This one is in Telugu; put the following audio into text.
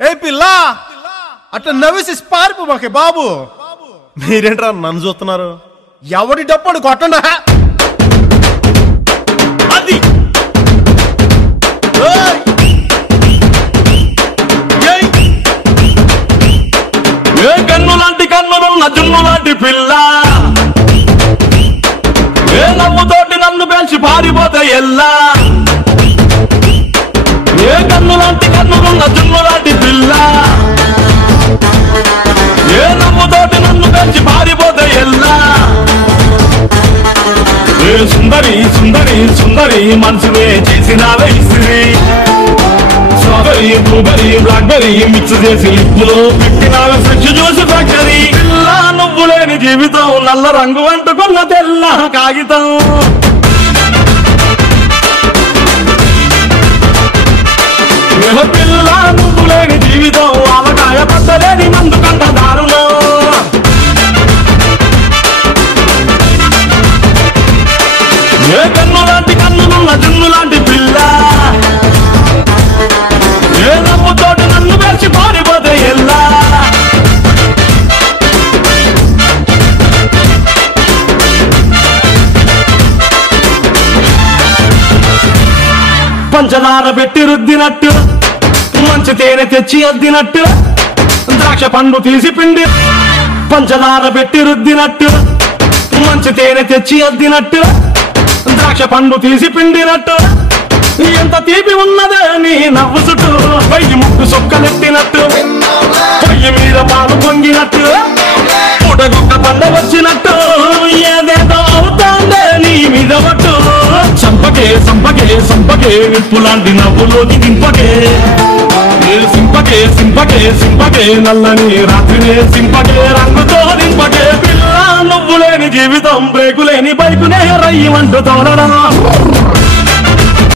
ఏ పిల్ల అట్లా నవ్వేసి పారిపోమాకే బాబు. మీరేంట్రా నన్ను చూస్తున్నారు? ఎవడి డప్పుడు కొట్టండా అది. ఏ కన్ను లాంటి కన్నులున్న జున్ను లాంటి పిల్ల, ఏ నవ్వుతోటి నన్ను పేల్చి పారిపోతే ఎల్లా. ఏ కన్ను లాంటి కన్నులున్న జున్ను లాంటి పిల్ల, ఏ నవ్వుతోటి నన్ను పేల్చి పారిపోతే ఎల్లా. ఏ సుందరి సుందరి సుందరి మనసునే చేసినావే ఇస్త్రీ, స్ట్రాబెరీ బ్లూబెరీ బ్లాక్బెరీ మిక్స్ చేసి లిప్పులో పెట్టినావే ఫ్రెష్ జ్యూస్ ఫ్యాక్టరీ. పిల్ల నువ్వు లేని జీవితం నల్ల రంగు అంటుకున్న తెల్ల కాగితం. పిల్ల నువ్వు లేని జీవితం ఆవకాయ పట్టలేని మందు కంట దారుణం. ఏ కన్ను లాంటి కన్నులున్న జున్ను లాంటి పిల్ల, ఏ నవ్వుతోటి నన్ను వేసి పారిపోతే ఎల్లా. పంచదార పెట్టి రుద్దినట్టు, మంచి తేనె తెచ్చి అద్దినట్టు, ద్రాక్ష పండు తీసి పిండి. పంచదార పెట్టి రుద్దినట్టు, మంచి తేనె తెచ్చి అద్దినట్టు, ద్రాక్ష పండు తీసి పిండినట్టు. ఎంత తీపి ఉన్నదే నీ నవ్వు చుట్టూ, పైకి ముక్కు సొక్కలెట్టినట్టు, పొయ్యి మీద పాలు పొంగినట్టు, పూటగుక్క పండ వచ్చినట్టు. ఏదేదో అవుతాందే నీ మీద పట్టు. సంపకే సంపకే సంపకే విప్పు లాంటి నవ్వులోకి దింపకే. సింపకే సింపకే సింపకే నల్లని రాత్రినే సింపకే రంగుతో దింపకే. పిల్ల నువ్వు లేని జీవితం బ్రేకు లేని బైకునే రయ్యమంటూ తోలడం.